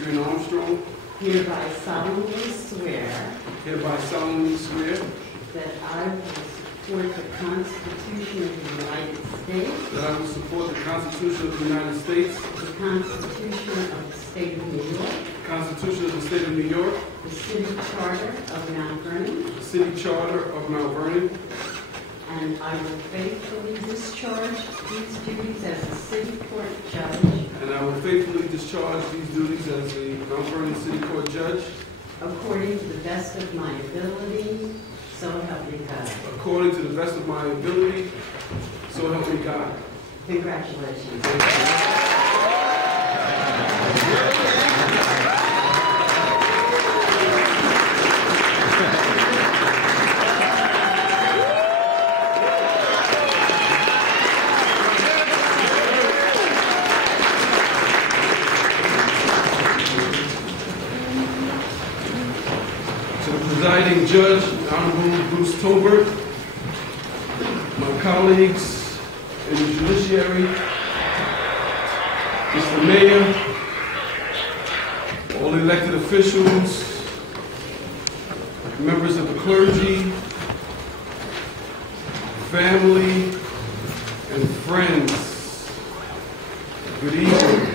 Adrian Armstrong, hereby solemnly swear hereby solemnly swear that I will support the Constitution of the United States, that I will support the Constitution of the United States, the Constitution of the State of New York, the Constitution of the State of New York, the City Charter of Mount Vernon, the City Charter of Mount Vernon, and I will faithfully discharge these duties as a City Court Judge and I will faithfully discharge these duties as a Mount Vernon City Court Judge according to the best of my ability, so help me God. according to the best of my ability, so help me God. Congratulations. To the presiding judge, Honorable Bruce Tolbert, my colleagues in the judiciary, Mr. Mayor, all elected officials, members of the clergy, family, and friends, good evening.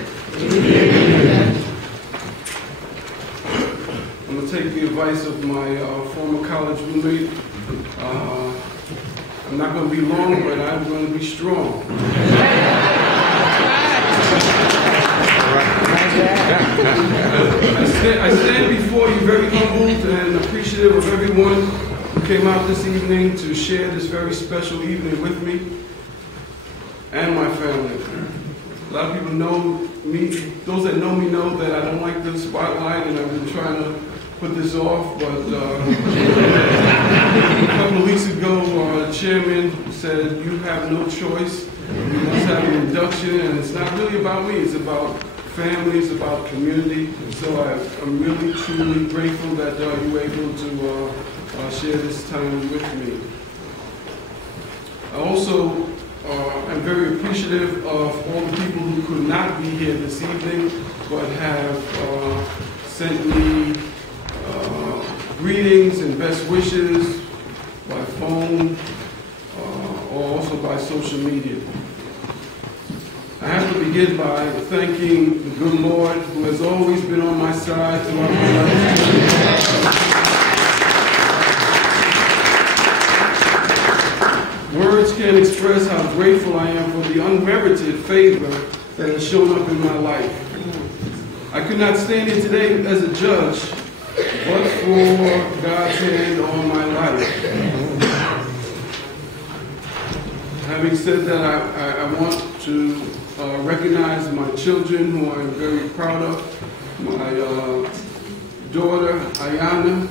I'm going to take the advice of my former college roommate. I'm not going to be long, but I'm going to be strong. I stand before you very humbled and appreciative of everyone who came out this evening to share this very special evening with me and my family. A lot of people know me, those that know me know that I don't like the spotlight, and I've been trying to put this off, but a couple of weeks ago, the chairman said, you have no choice, you must have an induction, and it's not really about me, it's about family, it's about community. So I'm really, truly grateful that you were able to share this time with me. I also am very appreciative of all the people who could not be here this evening, but have sent me greetings and best wishes by phone or also by social media. I have to begin by thanking the good Lord who has always been on my side throughout my life. Words can't express how grateful I am for the unmerited favor that has shown up in my life. I could not stand here today as a judge but for God's hand on my life. Having said that, I want to recognize my children, who I'm very proud of. My daughter, Ayana.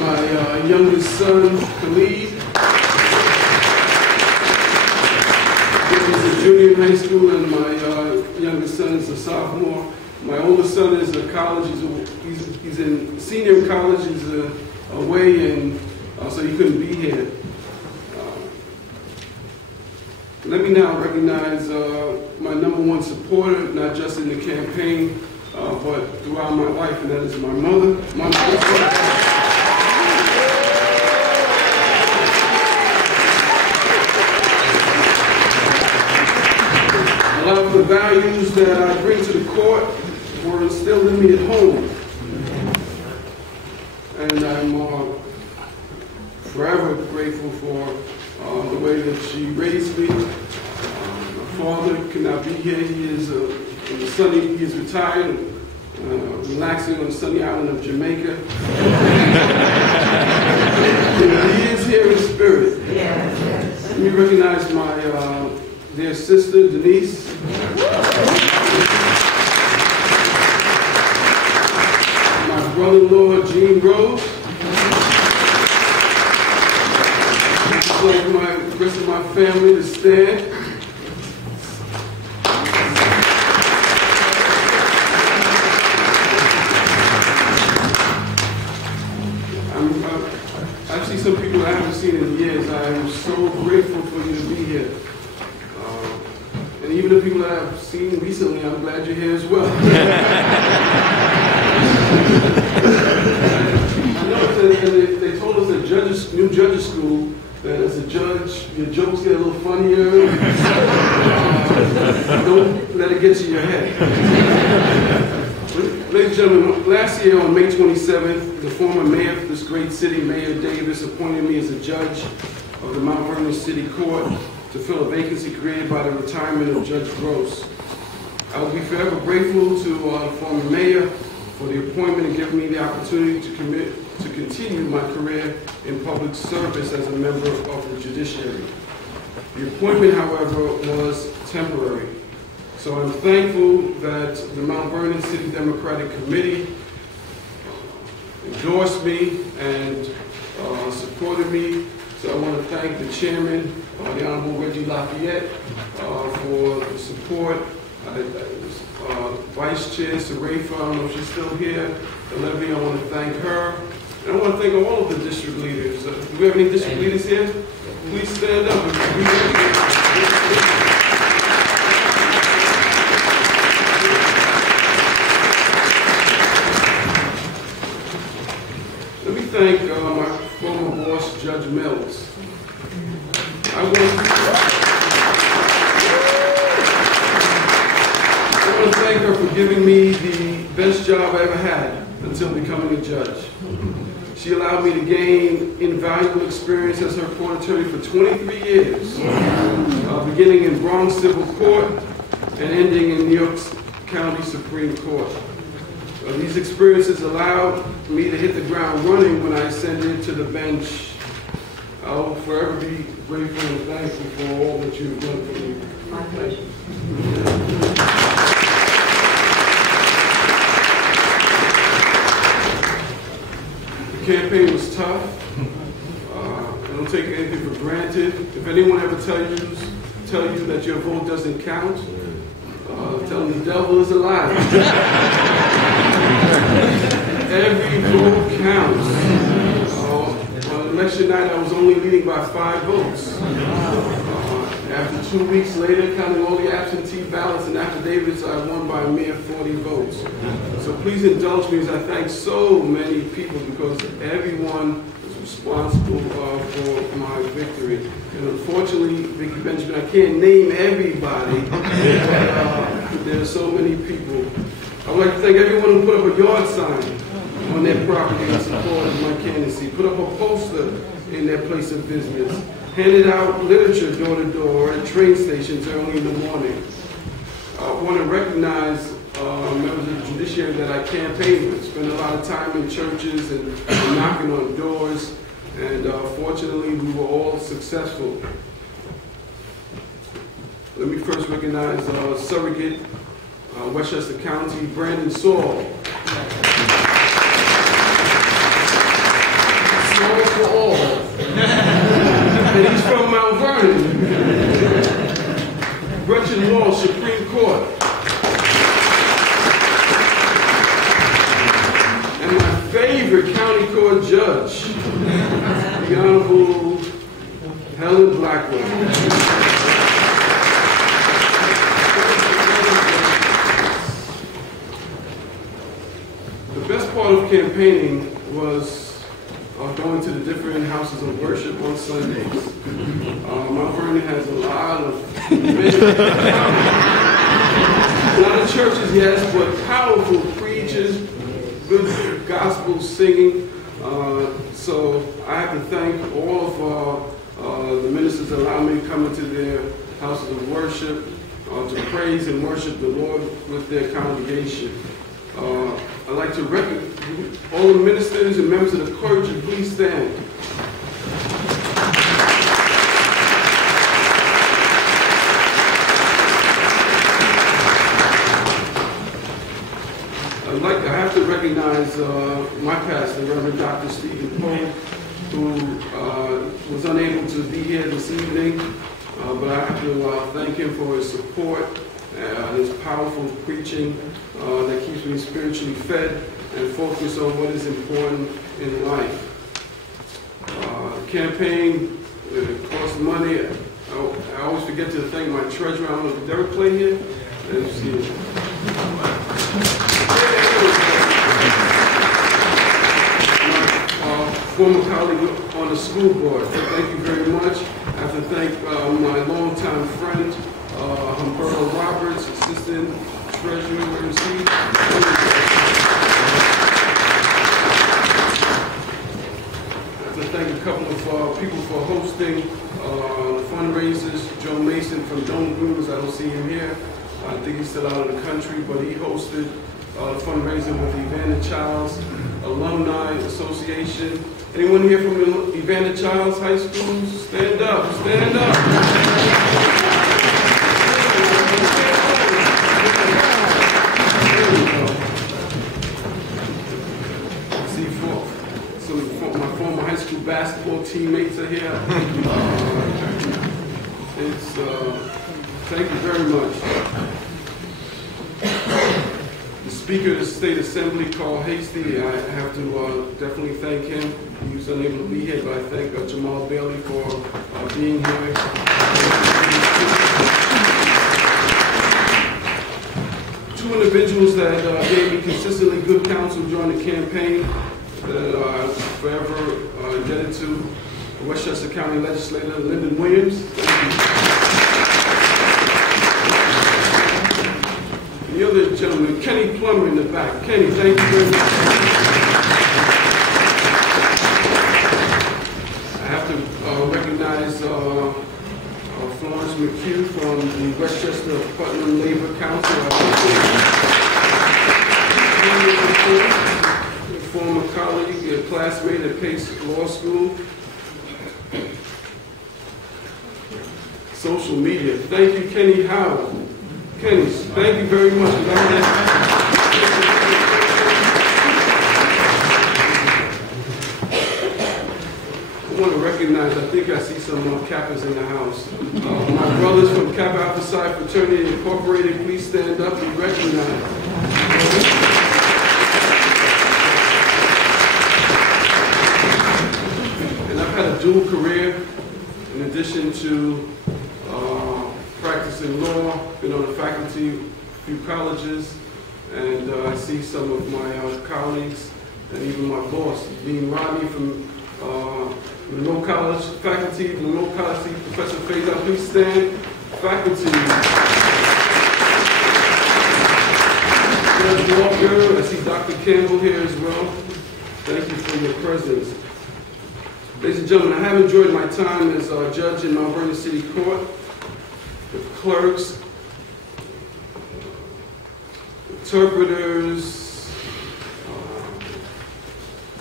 My youngest son, Khalid. He's a junior in high school, and my youngest son is a sophomore. My oldest son is a college. He's in senior in college. He's away, and so he couldn't be here. Let me now recognize my #1 supporter, not just in the campaign, but throughout my life, and that is my mother. A lot of the values that I bring to the court were instilled in me at home. And I'm forever grateful for the way that she raised me. My father cannot be here. He is he is retired, relaxing on the sunny island of Jamaica. He is here in spirit. Let me recognize my dear sister, Denise. My brother-in-law, Gene Rose. I'd like the rest of my family to stand. I see some people I haven't seen in years. I am so grateful for you to be here. even the people that I've seen recently, I'm glad you're here as well. I know that they told us at new judges school that as a judge, your jokes get a little funnier. Don't let it get to your head. Ladies and gentlemen, last year on May 27th, the former mayor of this great city, Mayor Davis, appointed me as a judge of the Mount Vernon City Court to fill a vacancy created by the retirement of Judge Gross. I will be forever grateful to the former mayor for the appointment and giving me the opportunity to continue my career in public service as a member of the judiciary. The appointment, however, was temporary. So I'm thankful that the Mount Vernon City Democratic Committee endorsed me and supported me. So I want to thank the chairman, the Honorable Reggie Lafayette, for the support. Vice Chair Sarafa, I don't know if she's still here. Levy, I want to thank her. And I want to thank all of the district leaders. Do we have any district leaders here? Please stand up. Let me thank my former boss, Judge Mills. I want to thank her for giving me the best job I ever had until becoming a judge. She allowed me to gain invaluable experience as her court attorney for 23 years, beginning in Bronx Civil Court and ending in New York County Supreme Court. These experiences allowed me to hit the ground running when I ascended to the bench. I'll forever be grateful and thankful for all that you've done for me. My pleasure. The campaign was tough. I don't take anything for granted. If anyone ever tell you that your vote doesn't count, tell them the devil is a liar. Every vote counts. On election night, I was only leading by 5 votes. After 2 weeks later, counting all the absentee ballots and affidavits, I won by a mere 40 votes. So please indulge me as I thank so many people because everyone was responsible for my victory. And unfortunately, Vicki Benjamin, I can't name everybody. There are so many people. I would like to thank everyone who put up a yard sign on their property in support of my candidacy, put up a poster in their place of business, handed out literature door to door at train stations early in the morning. I want to recognize members of the judiciary that I campaigned with, spent a lot of time in churches and knocking on doors, and fortunately we were all successful. Let me first recognize surrogate Westchester County, Brandon Saul. Saul for all. And he's from Mount Vernon. Gretchen Walsh, Supreme Court. And my favorite county court judge, the Honorable Helen Blackwell. The best part of campaigning was going to the different houses of worship on Sundays. Mount Vernon has a lot of churches, yes, but powerful preachers, good gospel singing. So I have to thank all of the ministers that allow me to come into their houses of worship to praise and worship the Lord with their congregation. I'd like to recognize all the ministers and members of the clergy. Please stand. I have to recognize my pastor, Reverend Dr. Stephen Poe, who was unable to be here this evening, but I have to thank him for his support and his powerful preaching that keeps me spiritually fed and focused on what is important in life. Campaign, it costs money. I always forget forget to thank my treasurer. I don't know if Derek play here. Let's see. My former colleague on the school board. Thank you very much. I have to thank my longtime friend, Humberto Roberts, assistant treasurer. Where is he? Thank a couple of people for hosting fundraisers. Joe Mason from Dome Groomers, I don't see him here. I think he's still out of the country, but he hosted a fundraiser with the Evander Childs Alumni Association. Anyone here from the Evander Childs High School? Stand up, stand up. My former high school basketball teammates are here. Thank you very much. The Speaker of the State Assembly, Carl Hasty, I have to definitely thank him. He was unable to be here, but I thank Jamal Bailey for being here. Two individuals that gave me consistently good counsel during the campaign that I'm forever indebted to. Westchester County Legislator Lyndon Williams. The other gentleman, Kenny Plummer in the back. Kenny, thank you very much. I have to recognize Florence McHugh from the Westchester Putnam Labor Council. Former colleague, a classmate at Pace Law School. Social media. Thank you, Kenny Howard. Kenny, thank you very much. I want to recognize, I think I see some Kappas in the house. My brothers from Kappa Alpha Psi Fraternity Incorporated, please stand up and recognize. Had a dual career in addition to practicing law, been on the faculty of a few colleges, and I see some of my colleagues and even my boss, Dean Rodney from Monroe College faculty, Monroe College, Professor Faisal, please stand. Faculty. Judge Walker, I see Dr. Campbell here as well. Thank you for your presence. Ladies and gentlemen, I have enjoyed my time as a judge in Mount Vernon City Court. The clerks, interpreters,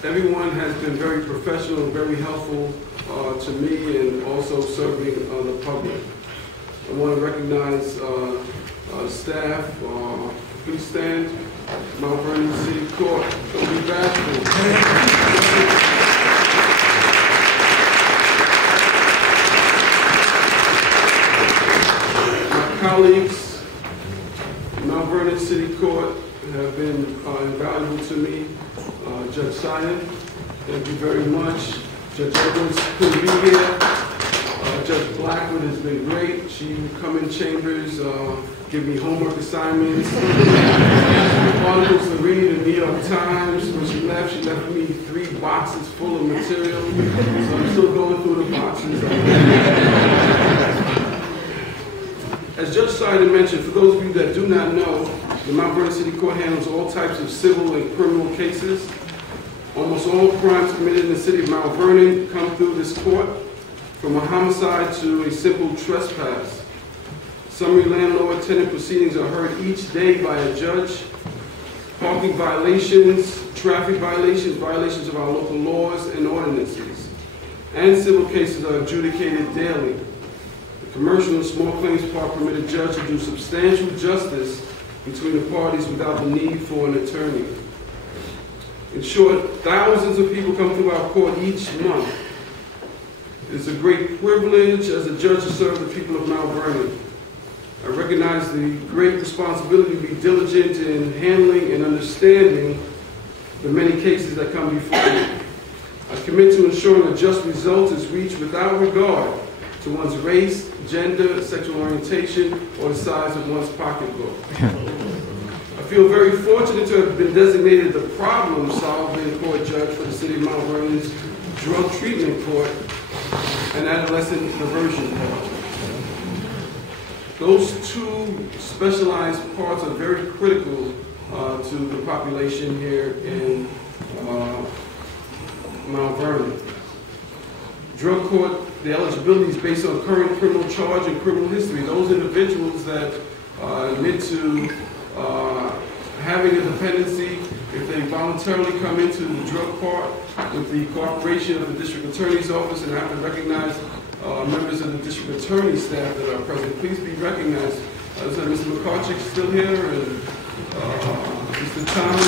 everyone has been very professional and very helpful to me and also serving the public. I want to recognize staff. Please stand. Mount Vernon City Court. Don't be bashful. Colleagues in Mount Vernon City Court have been invaluable to me. Judge Simon, thank you very much. Judge Edwards couldn't be here. Judge Blackwood has been great. She would come in chambers, give me homework assignments, articles to read in the New York Times. When she left me 3 boxes full of material. So I'm still going through the boxes. As Judge Simon mentioned, for those of you that do not know, the Mount Vernon City Court handles all types of civil and criminal cases. Almost all crimes committed in the city of Mount Vernon come through this court, from a homicide to a simple trespass. Summary landlord-tenant proceedings are heard each day by a judge. Parking violations, traffic violations, violations of our local laws and ordinances, and civil cases are adjudicated daily. The commercial and small claims part permit a judge to do substantial justice between the parties without the need for an attorney. In short, thousands of people come through our court each month. It is a great privilege as a judge to serve the people of Mount Vernon. I recognize the great responsibility to be diligent in handling and understanding the many cases that come before me. I commit to ensuring a just result is reached without regard to one's race, gender, sexual orientation, or the size of one's pocketbook. I feel very fortunate to have been designated the problem-solving court judge for the City of Mount Vernon's Drug Treatment Court and Adolescent Diversion Court. Those two specialized parts are very critical to the population here in Mount Vernon. Drug court, the eligibility is based on current criminal charge and criminal history. Those individuals that admit to having a dependency, if they voluntarily come into the drug part with the cooperation of the district attorney's office, and I have to recognize members of the district attorney staff that are present. Please be recognized. Mr. McCarchick is still here, and Mr. Thomas.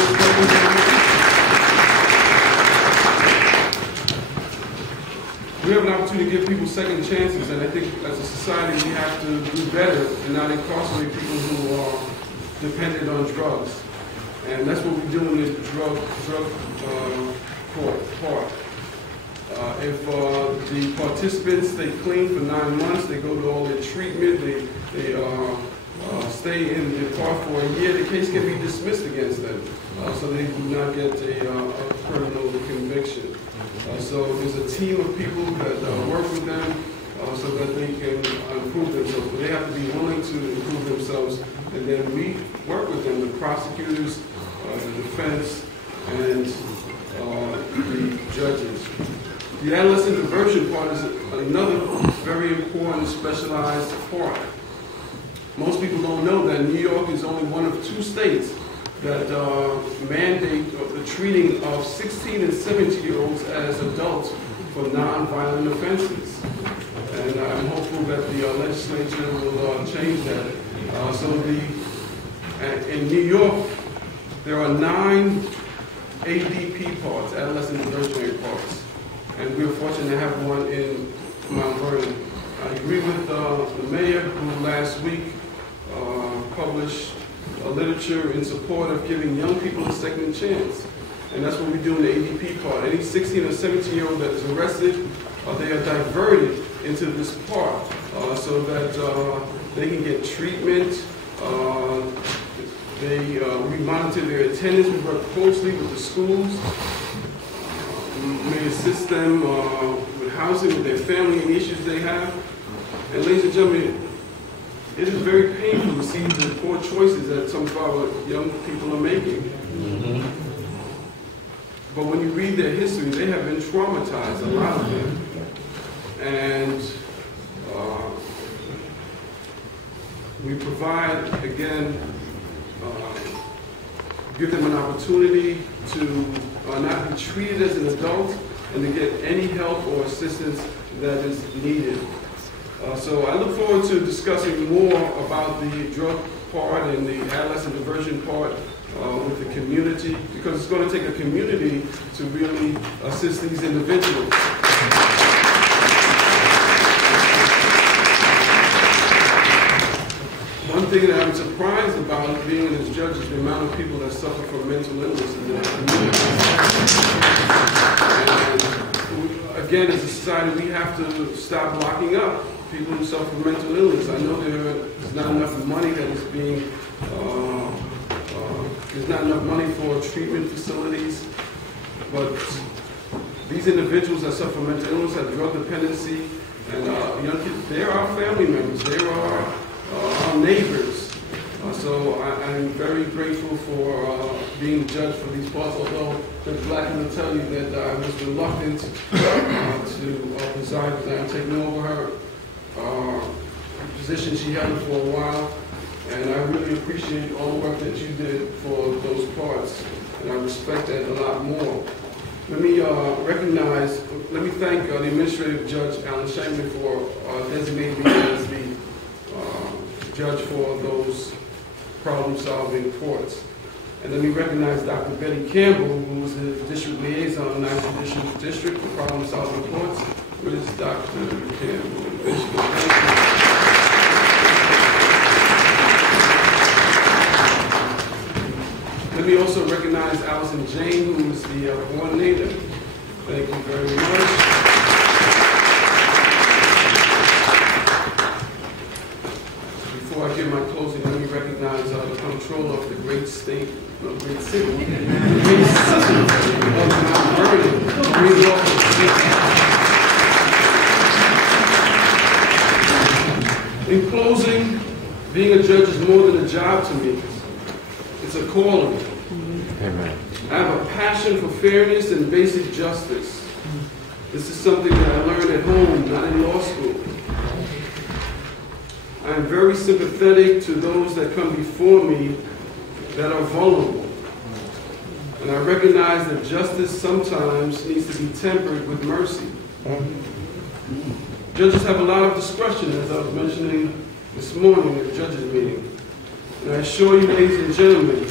We have an opportunity to give people second chances, and I think as a society we have to do better and not incarcerate people who are dependent on drugs. And that's what we do in the drug court part. If the participants stay clean for 9 months, they go to all their treatment, they stay in the court for a year, the case can be dismissed against them, so they do not get a criminal conviction. So there's a team of people that work with them so that they can improve themselves. But they have to be willing to improve themselves, and then we work with them, the prosecutors, the defense, and the judges. The adolescent diversion part is another very important specialized part. Most people don't know that New York is only one of 2 states that mandate the treating of 16 and 17-year-olds as adults for non-violent offenses. And I'm hopeful that the legislature will change that. In New York, there are 9 ADP parts, adolescent diversionary parts, and we're fortunate to have one in Mount Vernon. I agree with the mayor who last week published literature in support of giving young people a second chance. And that's what we do in the ADP part. Any 16 or 17-year-old that is arrested, they are diverted into this part so that they can get treatment. We monitor their attendance. We work closely with the schools. We assist them with housing, with their family and issues they have. And ladies and gentlemen, it is very painful to see the poor choices that some of our young people are making. Mm-hmm. But when you read their history, they have been traumatized, a lot of them. And we provide, again, give them an opportunity to not be treated as an adult and to get any help or assistance that is needed. So I look forward to discussing more about the drug part and the adolescent diversion part with the community, because it's going to take a community to really assist these individuals. One thing that I'm surprised about being as judge is the amount of people that suffer from mental illness in the community. And again, as a society, we have to stop locking up people who suffer from mental illness. I know there's not enough money that is being, there's not enough money for treatment facilities, but these individuals that suffer from mental illness have drug dependency, and young kids, they are our family members, they are our neighbors. So I'm very grateful for being judged for these parts, although Judge Black will tell you that I was reluctant to preside, because I'm taking over her position she held for a while, and I really appreciate all the work that you did for those parts, and I respect that a lot more. Let me let me thank the Administrative Judge Alan Shankman for designating me as the judge for those problem-solving courts. And let me recognize Dr. Betty Campbell, who was the district liaison in the 9th Judicial District for problem-solving courts. Where is Dr. Campbell? Let me also recognize Allison Jane, who is the coordinator. Thank you very much. I give my closing, let me recognize the comptroller of the great state, great city, great city of Mount Vernon, Green Law. In closing, being a judge is more than a job to me. It's a calling. Amen. I have a passion for fairness and basic justice. This is something that I learned at home, not in law school. I am very sympathetic to those that come before me that are vulnerable. And I recognize that justice sometimes needs to be tempered with mercy. Judges have a lot of discretion, as I was mentioning this morning at the judges' meeting. And I assure you, ladies and gentlemen,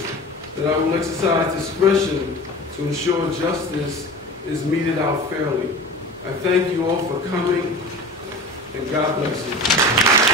that I will exercise discretion to ensure justice is meted out fairly. I thank you all for coming, and God bless you.